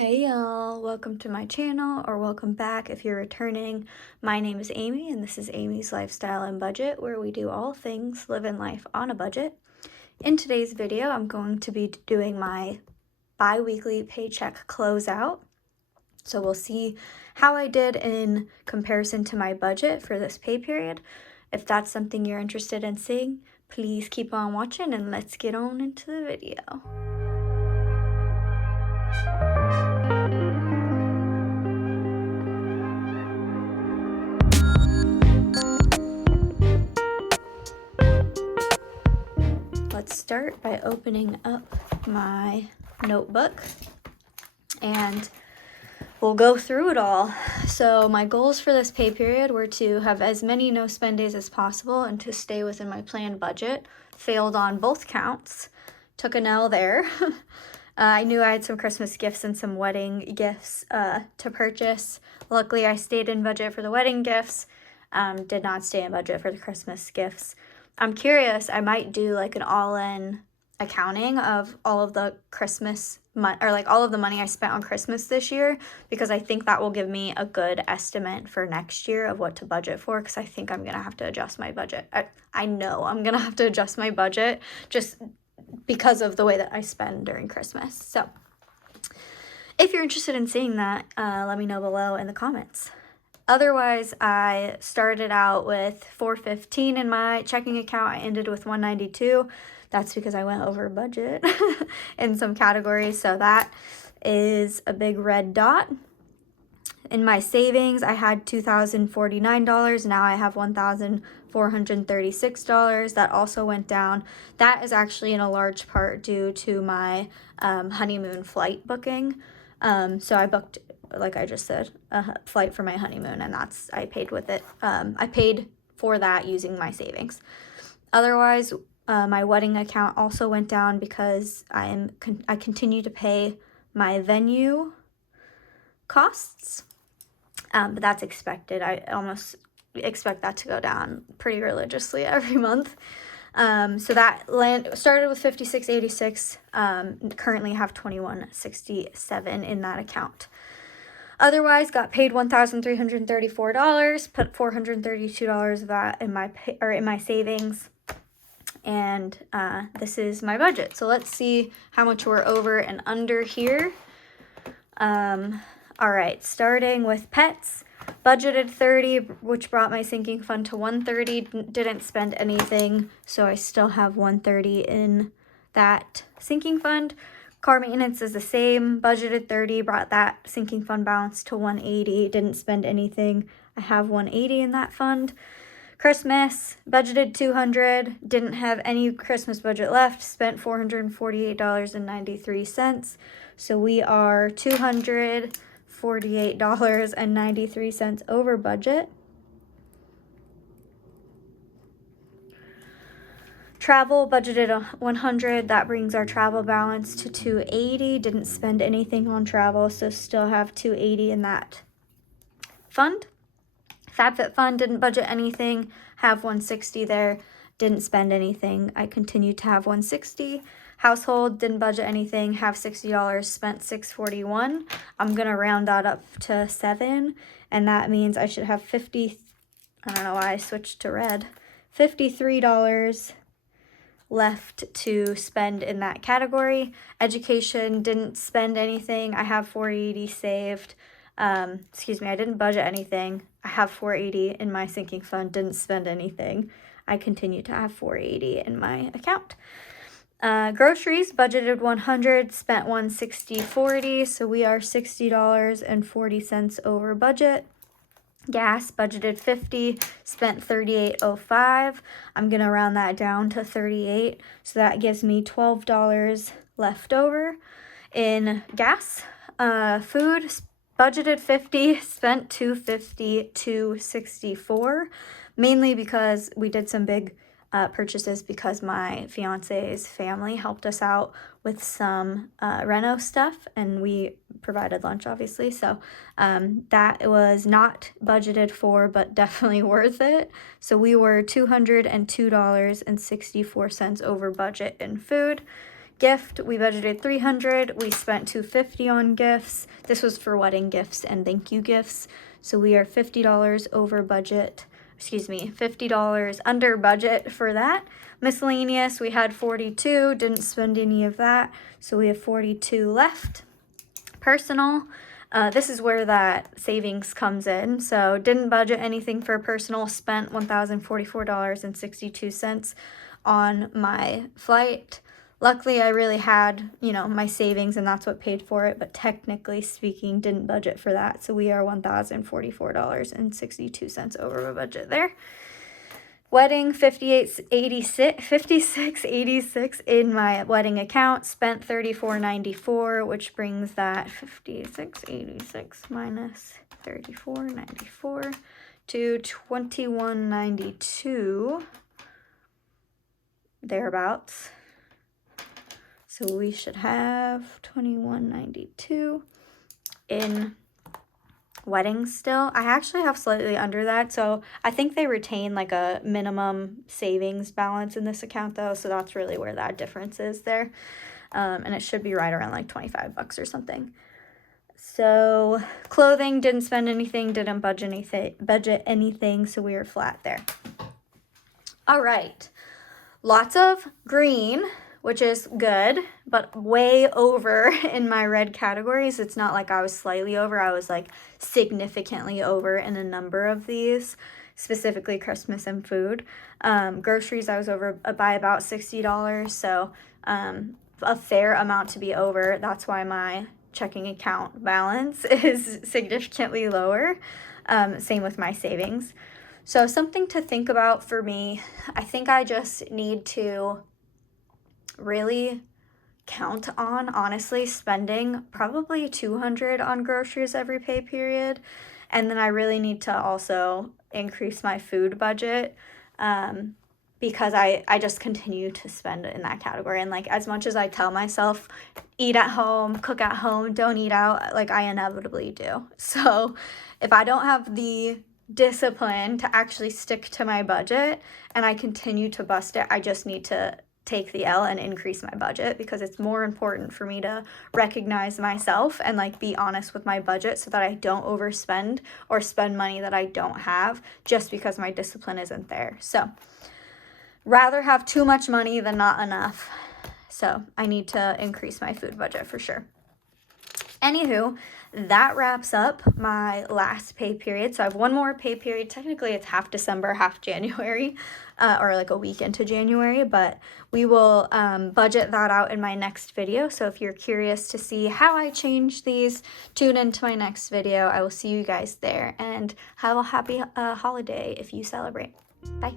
Hey y'all, welcome to my channel, or welcome back if you're returning. My name is Amy and this is Amy's Lifestyle and Budget, where we do all things living life on a budget. In today's video, I'm going to be doing my bi-weekly paycheck closeout. So we'll see how I did in comparison to my budget for this pay period. If that's something you're interested in seeing, please keep on watching and let's get on into the video. Let's start by opening up my notebook and we'll go through it all. So my goals for this pay period were to have as many no spend days as possible and to stay within my planned budget. Failed on both counts. Took an L there. I knew I had some Christmas gifts and some wedding gifts to purchase. Luckily, I stayed in budget for the wedding gifts. Did not stay in budget for the Christmas gifts. I'm curious, I might do like an all-in accounting of all of the Christmas or like all of the money I spent on Christmas this year, because I think that will give me a good estimate for next year of what to budget for, because I think I'm going to have to adjust my budget. I know I'm going to have to adjust my budget just because of the way that I spend during Christmas. So if you're interested in seeing that, let me know below in the comments. Otherwise, I started out with $415 in my checking account. I ended with $192. That's because I went over budget in some categories. So that is a big red dot. In my savings, I had $2,049. Now I have $1,436. That also went down. That is actually in a large part due to my honeymoon flight booking. So I booked, like I just said, a flight for my honeymoon, and I paid with it. I paid for that using my savings. Otherwise, my wedding account also went down because I continue to pay my venue costs, but that's expected. I almost expect that to go down pretty religiously every month. So that started with $56.86. Currently have $21.67 in that account. Otherwise, got paid $1,334. Put $432 of that in my savings, and this is my budget. So let's see how much we're over and under here. All right, starting with pets. Budgeted $30, which brought my sinking fund to $130. Didn't spend anything, so I still have $130 in that sinking fund. Car maintenance is the same. Budgeted $30, brought that sinking fund balance to $180. Didn't spend anything. I have $180 in that fund. Christmas, budgeted $200. Didn't have any Christmas budget left. Spent $448.93. So we are $248.93 over budget. Travel, budgeted $100. That brings our travel balance to $280. Didn't spend anything on travel, so still have $280 in that fund. FabFitFun, didn't budget anything. Have $160 there. Didn't spend anything. I continue to have $160. Household, didn't budget anything. Have $60. Spent $641. I'm gonna round that up to $7, and that means I should have $50. I don't know why I switched to red. $53 left to spend in that category. Education, didn't spend anything. I have $480 saved. I didn't budget anything. I have $480 in my sinking fund. Didn't spend anything. I continue to have $480 in my account. Groceries, budgeted $100, spent $160.40, so we are $60.40 over budget. Gas, budgeted $50, spent $38.05. I'm going to round that down to $38, so that gives me $12 left over in gas. Food, budgeted $50, spent $264, mainly because we did some big purchases because my fiance's family helped us out with some reno stuff, and we provided lunch, obviously. So that was not budgeted for, but definitely worth it. So we were $202.64 over budget in food. Gift, we budgeted $300. We spent $250 on gifts. This was for wedding gifts and thank you gifts. So we are $50 over budget. Excuse me, $50 under budget for that. Miscellaneous, we had 42, didn't spend any of that. So we have 42 left. Personal, this is where that savings comes in. So didn't budget anything for personal, spent $1,044.62 on my flight. Luckily, I really had, my savings and that's what paid for it, but technically speaking, didn't budget for that. So we are $1,044.62 over our budget there. Wedding, $56.86 in my wedding account. Spent $34.94, which brings that $56.86 minus $34.94 to $21.92, thereabouts. So we should have $21.92 in weddings still. I actually have slightly under that, so I think they retain like a minimum savings balance in this account though, so that's really where that difference is there. And it should be right around like $25 or something. So clothing, didn't spend anything, didn't budget anything, so we were flat there. All right, lots of green, which is good, but way over in my red categories. It's not like I was slightly over, I was like significantly over in a number of these, specifically Christmas and food. Groceries, I was over by about $60, so a fair amount to be over. That's why my checking account balance is significantly lower. Same with my savings. So something to think about for me, I think I just need to really count on, honestly, spending probably $200 on groceries every pay period. And then I really need to also increase my food budget because I just continue to spend in that category. And like, as much as I tell myself, eat at home, cook at home, don't eat out, like I inevitably do. So if I don't have the discipline to actually stick to my budget and I continue to bust it, I just need to take the L and increase my budget, because it's more important for me to recognize myself and like be honest with my budget so that I don't overspend or spend money that I don't have just because my discipline isn't there. So rather have too much money than not enough. So I need to increase my food budget for sure. Anywho, that wraps up my last pay period. So I have one more pay period. Technically, it's half December, half January, or like a week into January, but we will budget that out in my next video. So if you're curious to see how I change these, tune into my next video. I will see you guys there, and have a happy holiday if you celebrate. Bye.